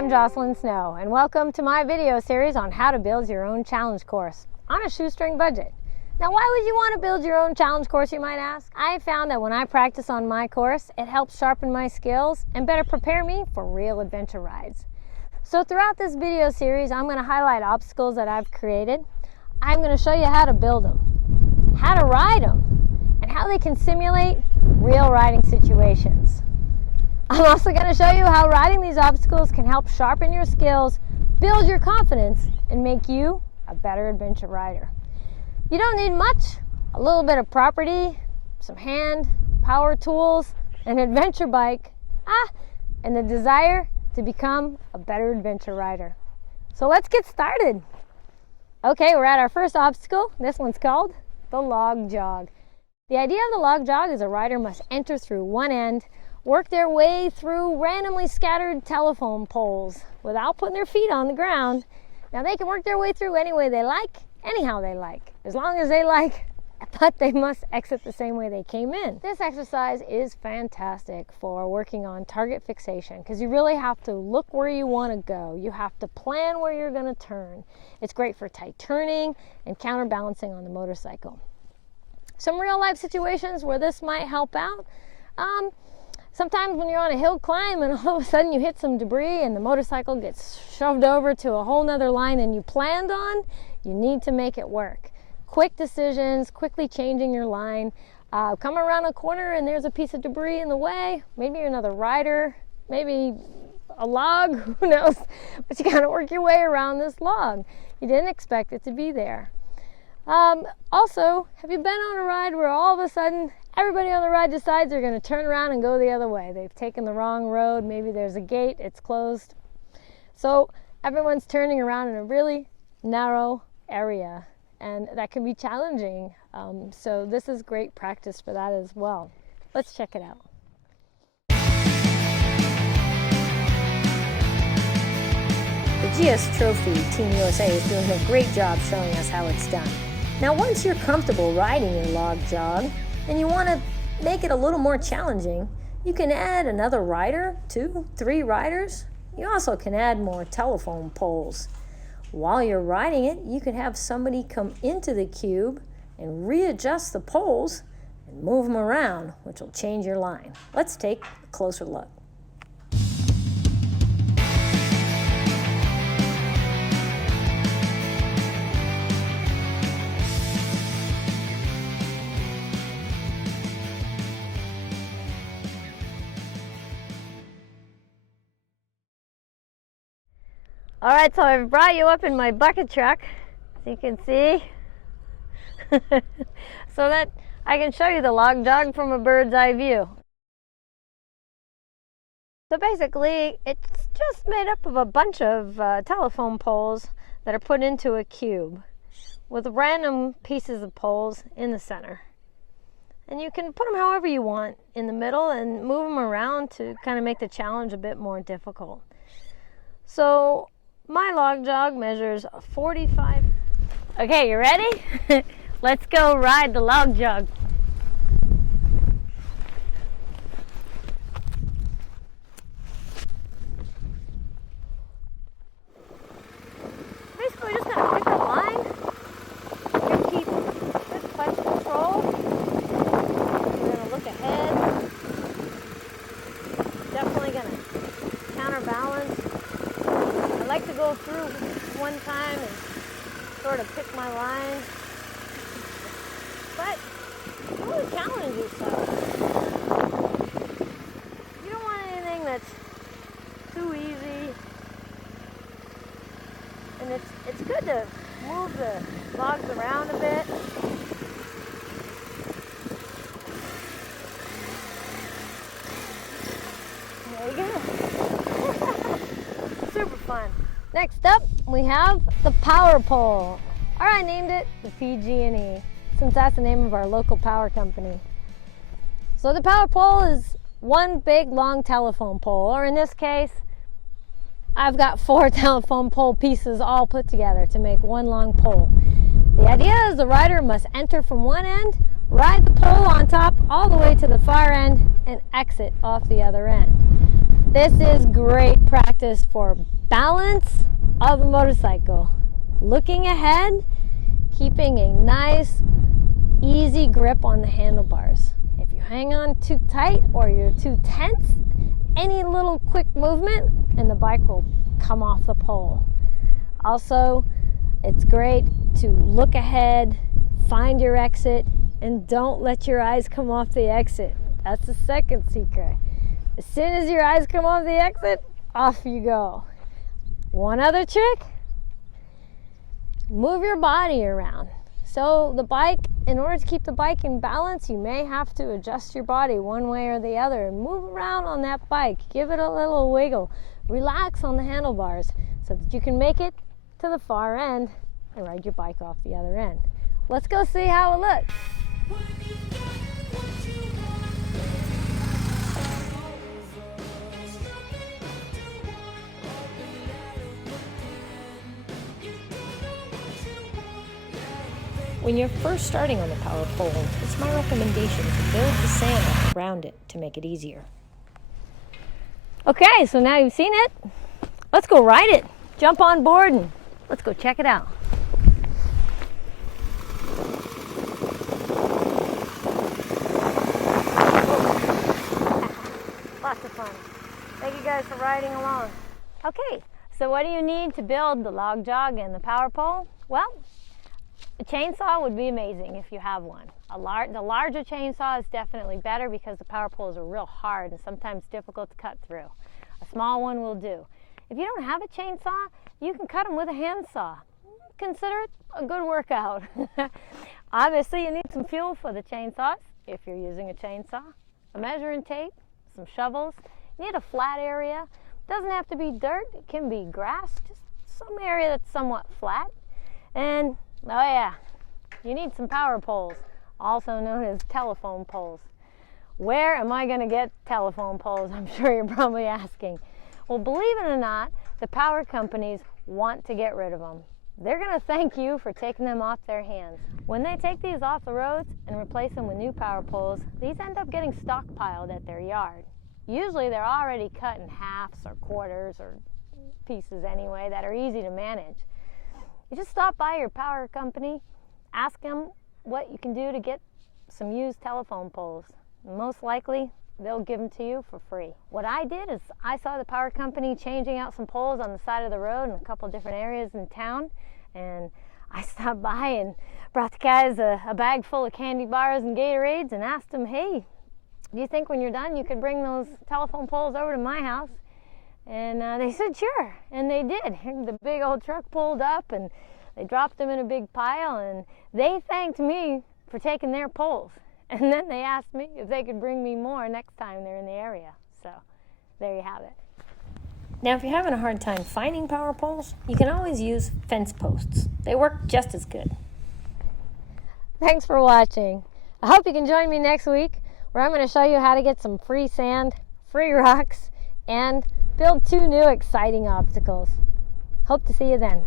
I'm Jocelin Snow, and welcome to my video series on how to build your own challenge course on a shoestring budget. Now, why would you want to build your own challenge course, you might ask? I have found that when I practice on my course, it helps sharpen my skills and better prepare me for real adventure rides. So throughout this video series, I'm going to highlight obstacles that I've created. I'm going to show you how to build them, how to ride them, and how they can simulate real riding situations. I'm also going to show you how riding these obstacles can help sharpen your skills, build your confidence, and make you a better adventure rider. You don't need much, a little bit of property, some hand, power tools, an adventure bike, and the desire to become a better adventure rider. So let's get started. Okay, we're at our first obstacle. This one's called the Log Jog. The idea of the Log Jog is a rider must enter through one end, work their way through randomly scattered telephone poles without putting their feet on the ground. Now they can work their way through any way they like, anyhow they like, as long as they like, but they must exit the same way they came in. This exercise is fantastic for working on target fixation because you really have to look where you want to go. You have to plan where you're going to turn. It's great for tight turning and counterbalancing on the motorcycle. Some real life situations where this might help out. Sometimes when you're on a hill climb and all of a sudden you hit some debris and the motorcycle gets shoved over to a whole nother line than you planned on, you need to make it work. Quick decisions, quickly changing your line. Come around a corner and there's a piece of debris in the way. Maybe you're another rider, maybe a log, who knows? But you gotta work your way around this log. You didn't expect it to be there. Also, have you been on a ride where all of a sudden everybody on the ride decides they're going to turn around and go the other way? They've taken the wrong road. Maybe there's a gate, it's closed. So everyone's turning around in a really narrow area, and that can be challenging. So this is great practice for that as well. Let's check it out. The GS Trophy Team USA is doing a great job showing us how it's done. Now, once you're comfortable riding your Log Jog and you want to make it a little more challenging, you can add another rider, 2, 3 riders. You also can add more telephone poles. While you're riding it, you could have somebody come into the cube and readjust the poles and move them around, which will change your line. Let's take a closer look. All right, so I've brought you up in my bucket truck, as you can see, so that I can show you the Log Jog from a bird's eye view. So basically, it's just made up of a bunch of telephone poles that are put into a cube with random pieces of poles in the center. And you can put them however you want in the middle and move them around to kind of make the challenge a bit more difficult. So my Log Jog measures 45. Okay, you ready? Let's go ride the Log Jog. Basically, just gonna pick a line. You're gonna keep good clutch control. We're gonna look ahead. Definitely gonna counterbalance. I like to go through one time and sort of pick my line, but really challenge yourself. You don't want anything that's too easy, and it's good to move the logs around a bit. There you go. Super fun. Next up, we have the power pole. Or I named it the PG&E, since that's the name of our local power company. So the power pole is one big long telephone pole, or in this case, I've got 4 telephone pole pieces all put together to make one long pole. The idea is the rider must enter from one end, ride the pole on top all the way to the far end, and exit off the other end. This is great practice for balance of a motorcycle. Looking ahead, keeping a nice, easy grip on the handlebars. If you hang on too tight or you're too tense, any little quick movement and the bike will come off the pole. Also, it's great to look ahead, find your exit, and don't let your eyes come off the exit. That's the second secret. As soon as your eyes come off the exit, off you go. One other trick, move your body around. So the bike, in order to keep the bike in balance, you may have to adjust your body one way or the other and move around on that bike. Give it a little wiggle. Relax on the handlebars so that you can make it to the far end and ride your bike off the other end. Let's go see how it looks. When you're first starting on the power pole, it's my recommendation to build the sand around it to make it easier. Okay, so now you've seen it. Let's go ride it. Jump on board and let's go check it out. Lots of fun. Thank you guys for riding along. Okay, so what do you need to build the Log Jog and the power pole? Well, a chainsaw would be amazing if you have one. The larger chainsaw is definitely better because the power poles are real hard and sometimes difficult to cut through. A small one will do. If you don't have a chainsaw, you can cut them with a handsaw. Consider it a good workout. Obviously, you need some fuel for the chainsaws if you're using a chainsaw, a measuring tape, some shovels. You need a flat area. It doesn't have to be dirt. It can be grass, just some area that's somewhat flat. And oh yeah, you need some power poles, also known as telephone poles. Where am I going to get telephone poles? I'm sure you're probably asking. Well, believe it or not, the power companies want to get rid of them. They're going to thank you for taking them off their hands. When they take these off the roads and replace them with new power poles, these end up getting stockpiled at their yard. Usually they're already cut in halves or quarters or pieces anyway that are easy to manage. You just stop by your power company, ask them what you can do to get some used telephone poles. Most likely, they'll give them to you for free. What I did is I saw the power company changing out some poles on the side of the road in a couple different areas in town, and I stopped by and brought the guys a bag full of candy bars and Gatorades and asked them, hey, do you think when you're done you could bring those telephone poles over to my house? And they said sure, and they did. The big old truck pulled up and they dropped them in a big pile, and they thanked me for taking their poles. And then they asked me if they could bring me more next time they're in the area. So there you have it. Now, if you're having a hard time finding power poles, you can always use fence posts. They work just as good. Thanks for watching. I hope you can join me next week where I'm going to show you how to get some free sand, free rocks, and build 2 new exciting obstacles. Hope to see you then.